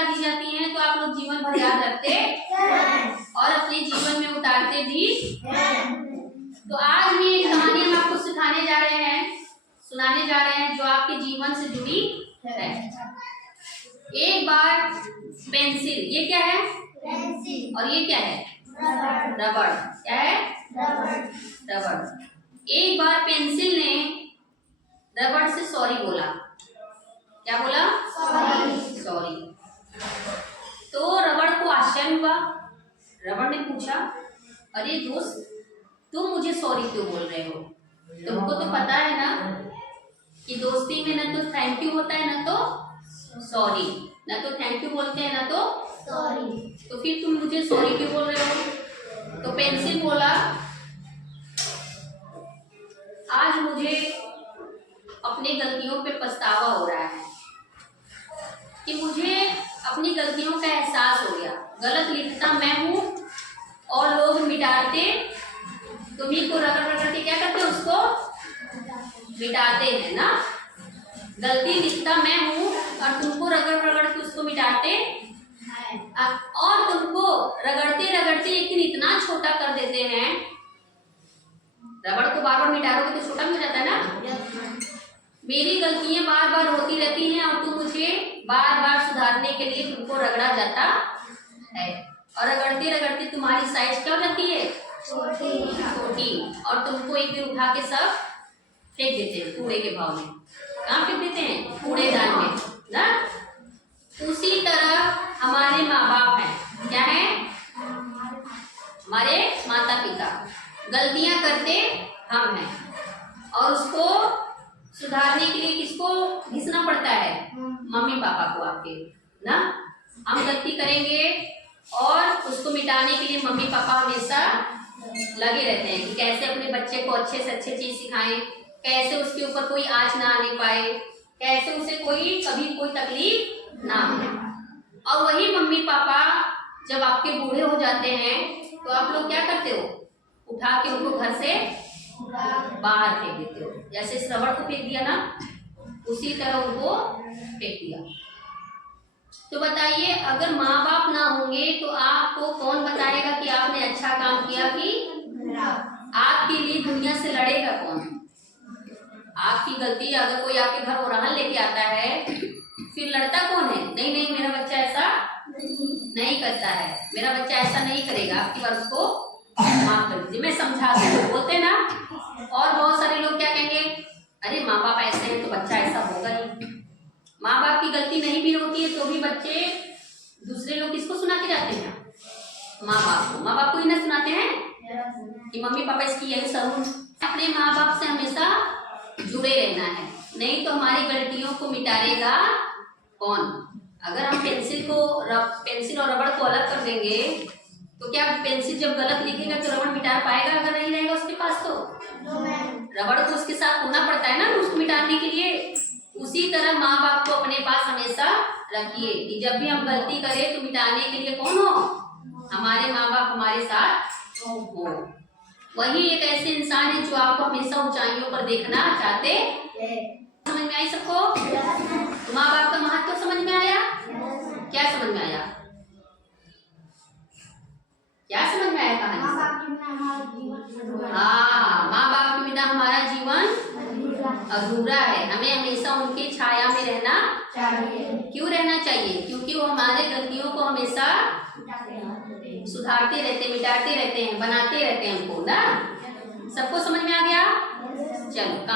बता दी जाती हैं तो आप लोग जीवन भर याद रखते और अपने जीवन में उतारते भी। तो आज में एक कहानी हम आपको सिखाने जा रहे हैं, सुनाने जा रहे हैं जो आपके जीवन से जुड़ी है। एक बार पेंसिल, ये क्या है? पेंसिल। और ये क्या है? रबड़। क्या है? रबड़। एक बार पेंसिल ने रबड़ से सॉरी बोला। क्या बोला? सॉरी। तो रबड़ को आश्चर्य हुआ। रबड़ ने पूछा, अरे दोस्त, तुम मुझे सॉरी क्यों बोल रहे हो? तुमको तो पता है ना कि दोस्ती में ना तो थैंक यू होता है ना तो सॉरी, ना तो थैंक यू बोलते हैं ना तो सॉरी, तो फिर तुम मुझे सॉरी क्यों बोल रहे हो? तो पेंसिल बोला, आज मुझे अपनी गलतियों पे पछतावा हो रहा है कि मुझे अपनी गलतियों का एहसास हो गया। गलत लिखता मैं हूँ और लोग मिटाते, तुम्ही को रगड़ रगड़ के क्या करते, उसको मिटाते हैं ना। गलती लिखता मैं हूँ और तुमको रगड़ रगड़ के उसको मिटाते, और तुमको रगड़ते रगड़ते एक दिन इतना छोटा कर देते हैं। रबड़ को बार बार मिटाओगे तो छोटा हो जाता है ना। मेरी गलतियां बार बार होती रहती हैं और तुम मुझे बार बार सुधारने के लिए तुमको रगड़ा जाता है, और रगड़ते रगड़ते तुम्हारी साइज क्या हो जाती है? छोटी। और तुमको एक दिन उठा के सब फेंक देते हैं कूड़े के भाव में। कहाँ फेंक देते हैं? कूड़ेदान में ना। उसी तरह हमारे माँ बाप हैं। क्या है? हमारे माता पिता। गलतियां करते हम हैं और उसको सुधारने के लिए किसको घिसना पड़ता है? मम्मी पापा को आपके ना। हम गलती करेंगे और उसको मिटाने के लिए मम्मी पापा हमेशा लगे रहते हैं कि कैसे अपने बच्चे को अच्छे से अच्छे चीज सिखाएं, कैसे उसके ऊपर कोई आंच ना आने पाए, कैसे उसे कभी कोई तकलीफ ना हो। और वही मम्मी पापा जब आपके बूढ़े हो जाते हैं तो आप लोग क्या करते हो? उठा के उनको घर से बाहर फेंक देते हो। जैसे इस रबड़ को फेंक दिया ना, उसी तरह उनको फेंक दिया। तो बताइए, अगर माँ बाप ना होंगे तो आपको कौन बताएगा कि आपने अच्छा काम किया कि आपके लिए दुनिया से लड़ेगा कौन? आपकी गलती अगर कोई आपके घर ओरहन लेके आता है फिर लड़ता कौन है? नहीं नहीं, मेरा बच्चा ऐसा नहीं करता है, मेरा बच्चा ऐसा नहीं करेगा, आपकी बार उसको माफ कर दीजिए, मैं समझा दूंगा, बोलते ना। और बहुत सारे लोग क्या कहेंगे, अरे माँ बाप ऐसे हैं तो बच्चा ऐसा होगा ही। माँ बाप की गलती नहीं भी होती है तो भी बच्चे दूसरे लोग किसको सुना के जाते हैं? माँ बाप को। माँ बाप को ही ना सुनाते हैं कि मम्मी पापा इसकी यही सरूर। अपने माँ बाप से हमेशा जुड़े रहना है, नहीं तो हमारी गलतियों को मिटाएगा कौन? अगर हम पेंसिल और रबड़ को अलग कर देंगे तो क्या पेंसिल जब गलत लिखेगा तो रबड़ मिटा पाएगा? अगर नहीं रहेगा उसके पास तो रबड़ को उसके साथ होना पड़ता है ना उसको मिटाने के लिए। उसी तरह माँ बाप को अपने पास हमेशा रखिए कि जब भी हम गलती करें तो मिटाने के लिए कौन हो? हमारे माँ बाप हमारे साथ हो। वही एक ऐसे इंसान है जो आपको हमेशा ऊंचाइयों पर देखना चाहते हैं। समझ में आई सबको? तो माँ बाप का महत्व समझ में आया? क्या समझ में आया? क्या समझ में आया कहानी? हाँ, माँ बाप के बिना हमारा जीवन अधूरा है। हमें हमेशा उनकी छाया में रहना चाहिए। क्यों रहना चाहिए? क्योंकि वो हमारे गलतियों को हमेशा सुधारते रहते, मिटाते रहते हैं, बनाते रहते हैं हमको ना। सबको समझ में आ गया? चलो।